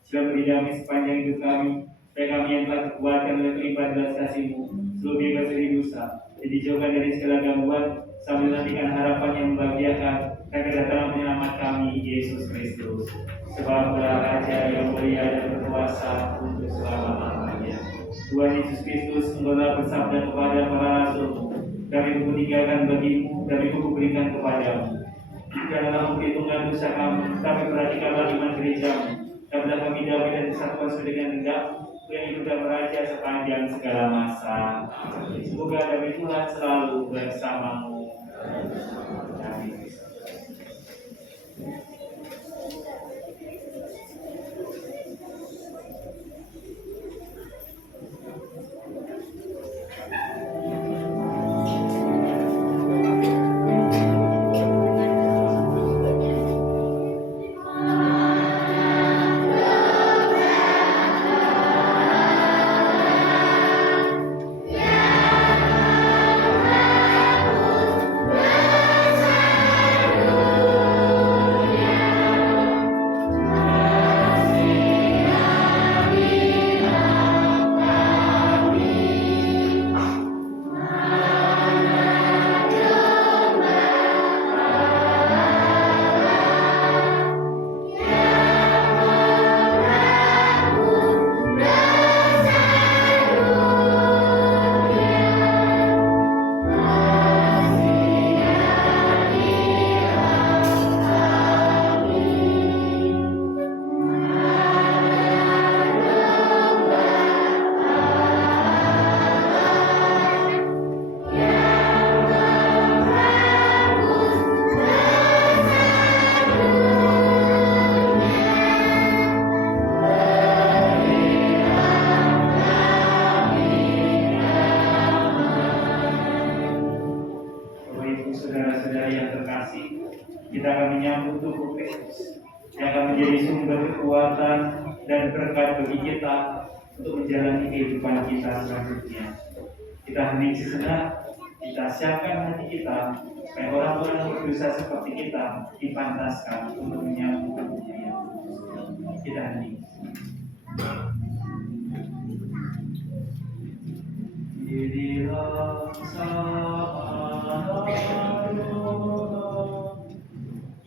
Sudah beri damai sepanjang hidup kami, supaya kami yang telah dikuatkan oleh kelimpahan belas kasih-Mu, selalu bebas dari dosa, dan dijauhkan dari segala gangguan, sambil menantikan harapan yang membahagiakan dan kedatangan penyelamat kami, Yesus Kristus. Sebab Dia Raja yang mulia dan berkuasa untuk selama-lamanya. Tuhan Yesus Kristus, Engkau telah bersabda kepada para rasul-Mu, kami meninggalkan bagimu, kami berikan kepadamu. Janganlah memperhitungkan dosa kami, tapi perhatikanlah iman gereja-Mu. Dapat kami damai dan kesatuan sesuai dengan kehendak-Mu yang hidup dan meraja sepanjang segala masa. Semoga damai Tuhan selalu bersamamu. Amin. kita akan menyambut tubuh Kristus yang akan menjadi sumber kekuatan dan berkat bagi kita untuk menjalani kehidupan kita selanjutnya. Kita hening sejenak, kita siapkan hati kita supaya orang-orang yang berdosa seperti kita dipantaskan untuk menyambut tubuhnya. Kita hening. Dirilah sama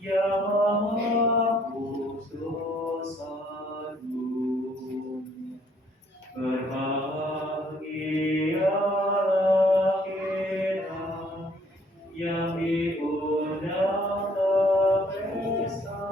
yang menghapus dosa dunia. Berbahagialah kita yang diundang ke pesta.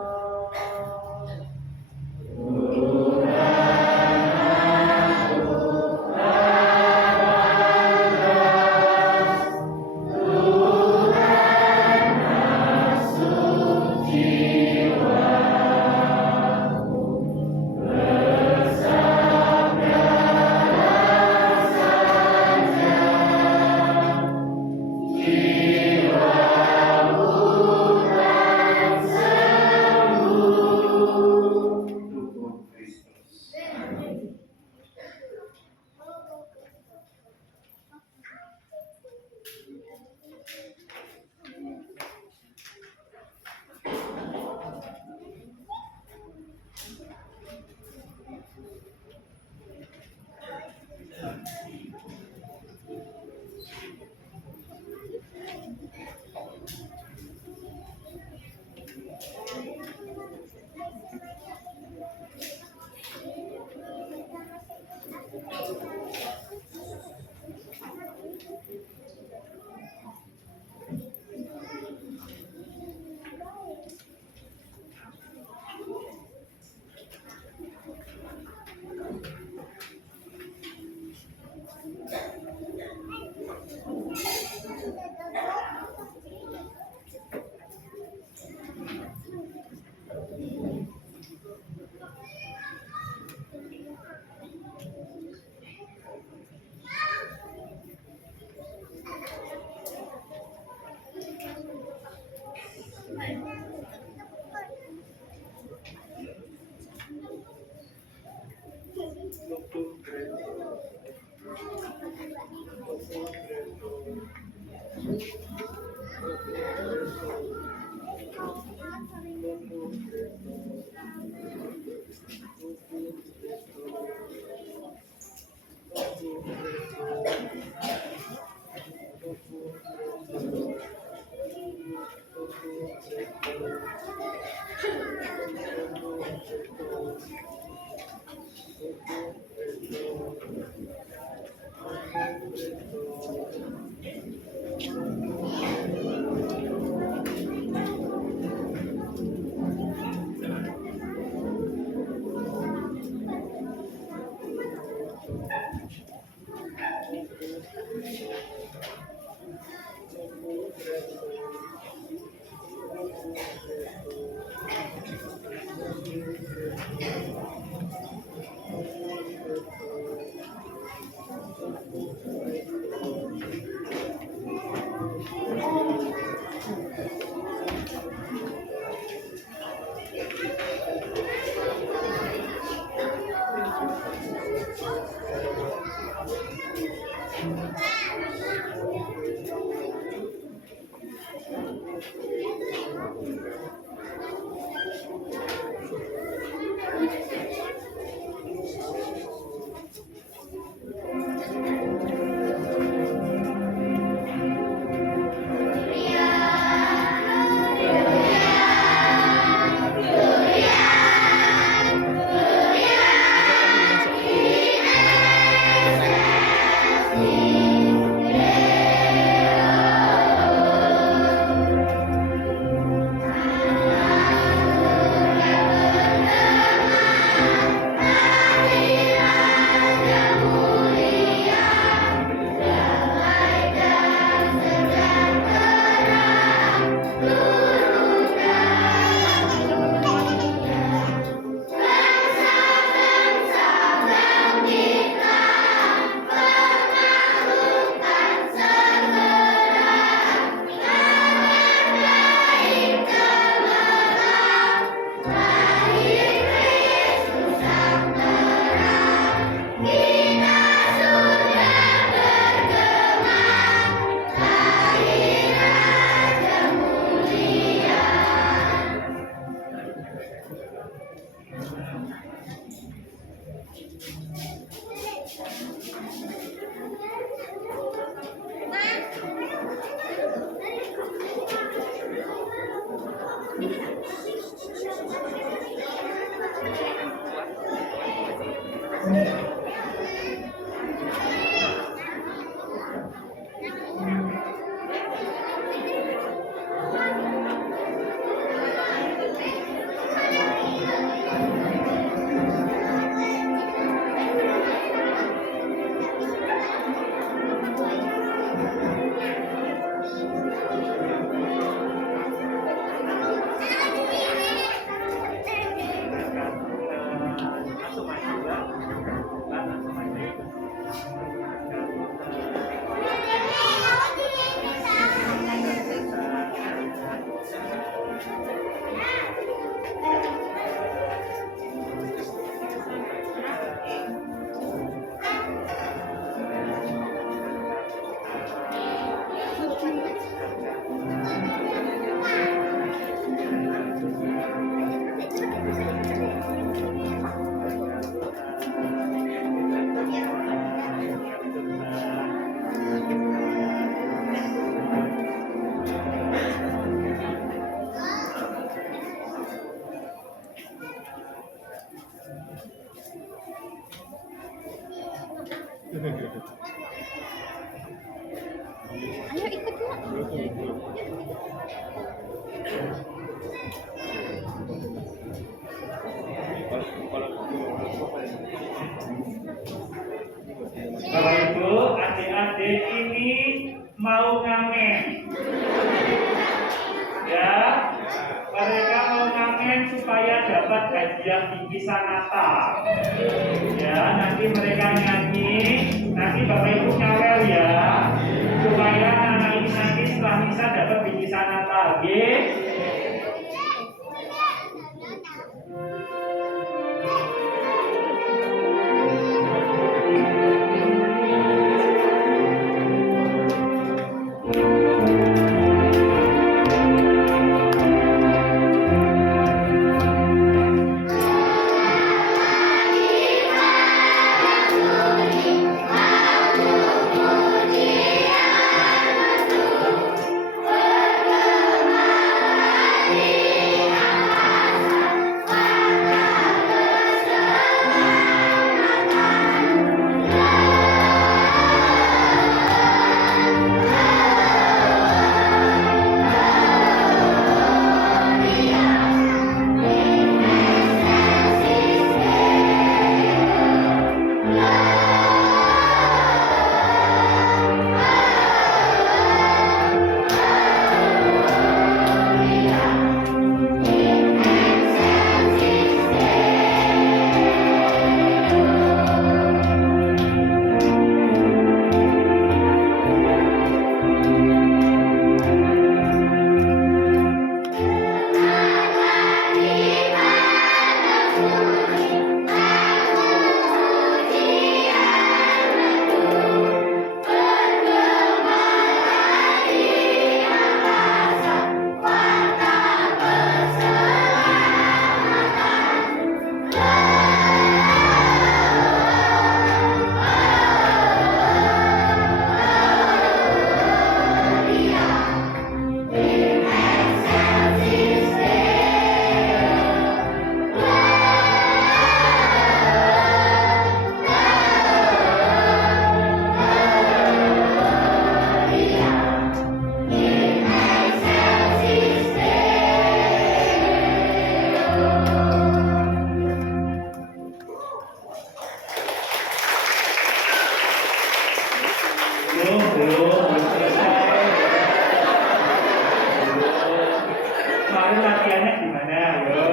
Ayo ikut yuk. Bapak Ibu, adik-adik ini mau ngamen. Ya, mereka mau ngamen supaya dapat hadiah bingkisan Natal. Ya, nanti mereka nyanyi, nanti Bapak Ibu nyawel ya, supaya anak ini nanti setelah misa dapat bingkisan Natal. Oke? Belum selesai. Kemarin latihannya gimana? Ayo.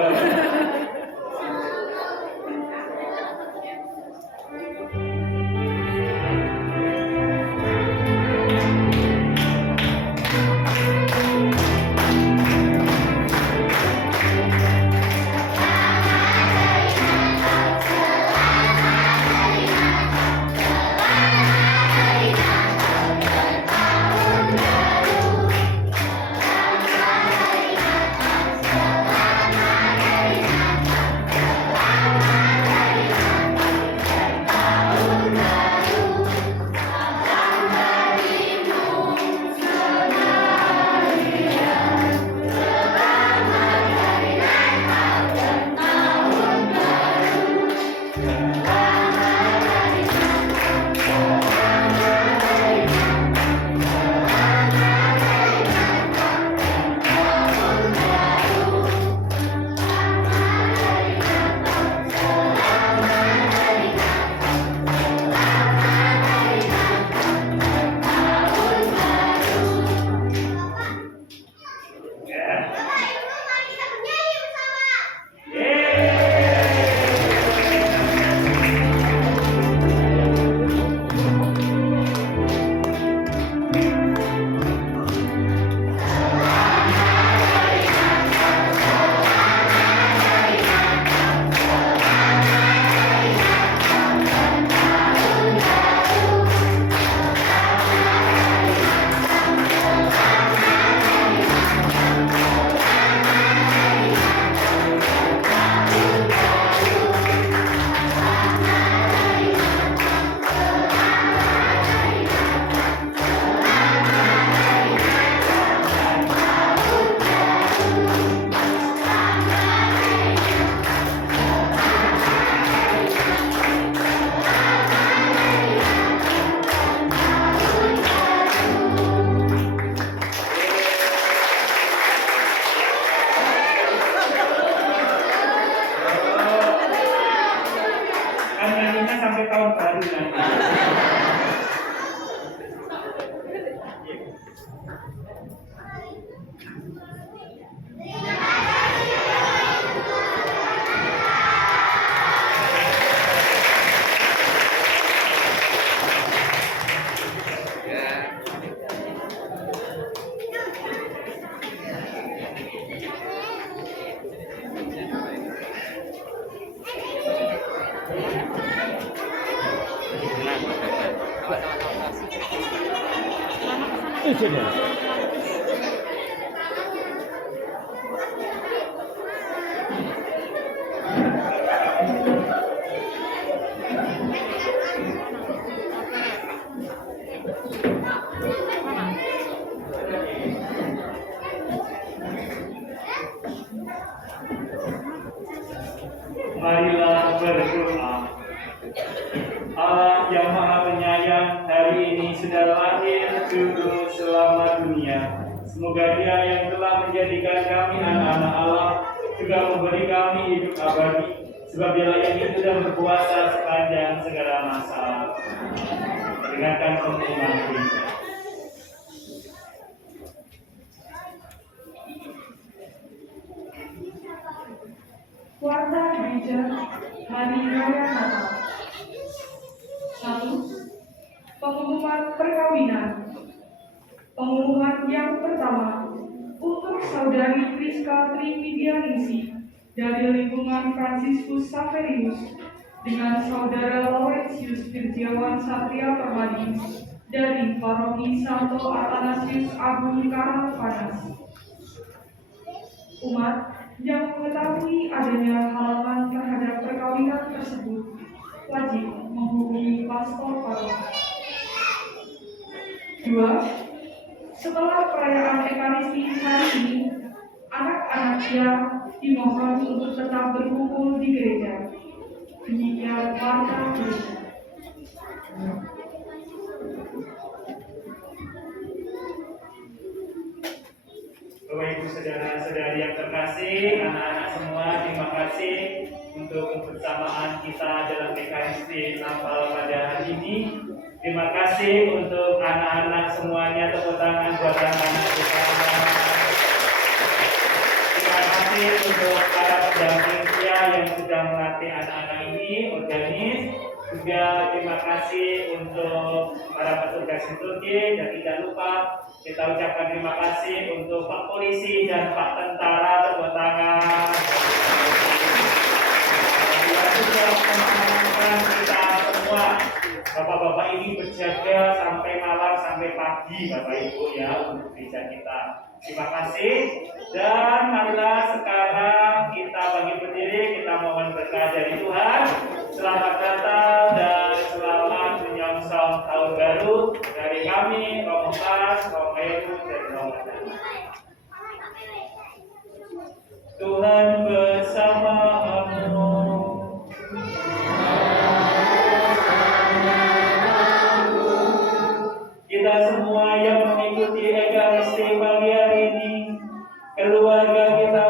Marilah berdoa. Allah yang Maha Penyayang, hari ini sudah lahir juru selamat dunia. Semoga Dia yang telah menjadikan kami anak-anak Allah juga memberi kami hidup abadi, sebab Dia yang hidup dan berkuasa sepanjang segala masa. Dengarkan pengumuman gereja. Warta gereja Hari Raya Natal. 1. Pengumuman perkawinan. Pengumuman yang pertama untuk Saudari Priska Trividianingsih dari lingkungan Fransiskus Saverius dengan Saudara Laurentius Firjiawan Satria Permadi dari Paroki Santo Athanasius Agung Karangpanas. Umat yang mengetahui adanya halangan terhadap perkawinan tersebut wajib menghubungi pastor paroki. 2. Setelah perayaan Ekaristi hari ini, anak-anaknya dimohon untuk tetap berkumpul di gereja. Demikian warta gereja. Bapak Ibu saudara-saudari yang terkasih, anak-anak semua, terima kasih untuk kebersamaan kita dalam Ekaristi Natal pada hari ini. Terima kasih untuk anak-anak semuanya, tepuk tangan buat anak-anak kita. Terima kasih untuk para pendamping setia yang sudah melatih anak-anak ini, organis. Juga terima kasih untuk para petugas liturgi, dan tidak lupa kita ucapkan terima kasih untuk Pak Polisi dan Pak Tentara, tepuk tangan. Yang sudah mengamankan kita semua. Bapak-bapak ini berjaga sampai malam, sampai pagi, Bapak Ibu ya, untuk gereja kita. Terima kasih. Dan marilah sekarang kita bagi berdiri, kita mohon berkah dari Tuhan. Selamat Natal dan selamat menyongsong tahun baru dari kami, Romo Pas, Romo Heru, dan Romo Dana. Tuhan bersamamu. Kita semua yang mengikuti Ekaristi pagi hari ini, keluarga kita,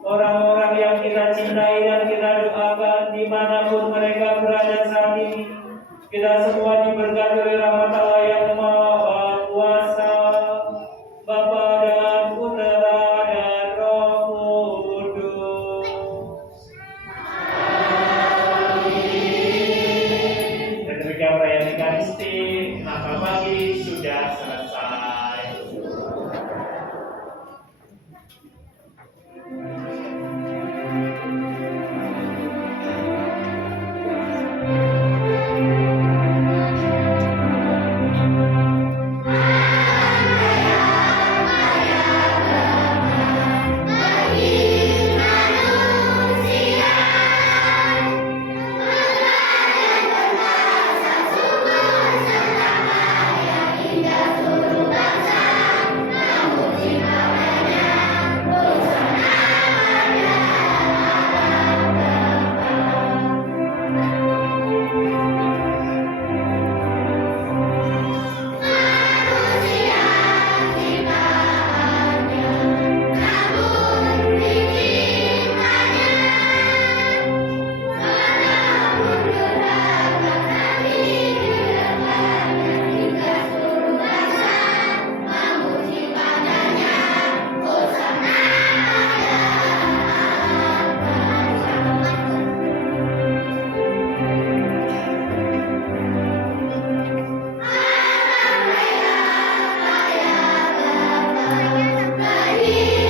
orang-orang yang kita cintai dan kita doakan dimanapun mereka berada saat ini, kita semua diberkati oleh rahmat Allah yang Maha Kuasa, Bapa dan Putra dan Roh Kudus. Dan demikian perayaan Ekaristi Natal pagi sudah selesai. Amin.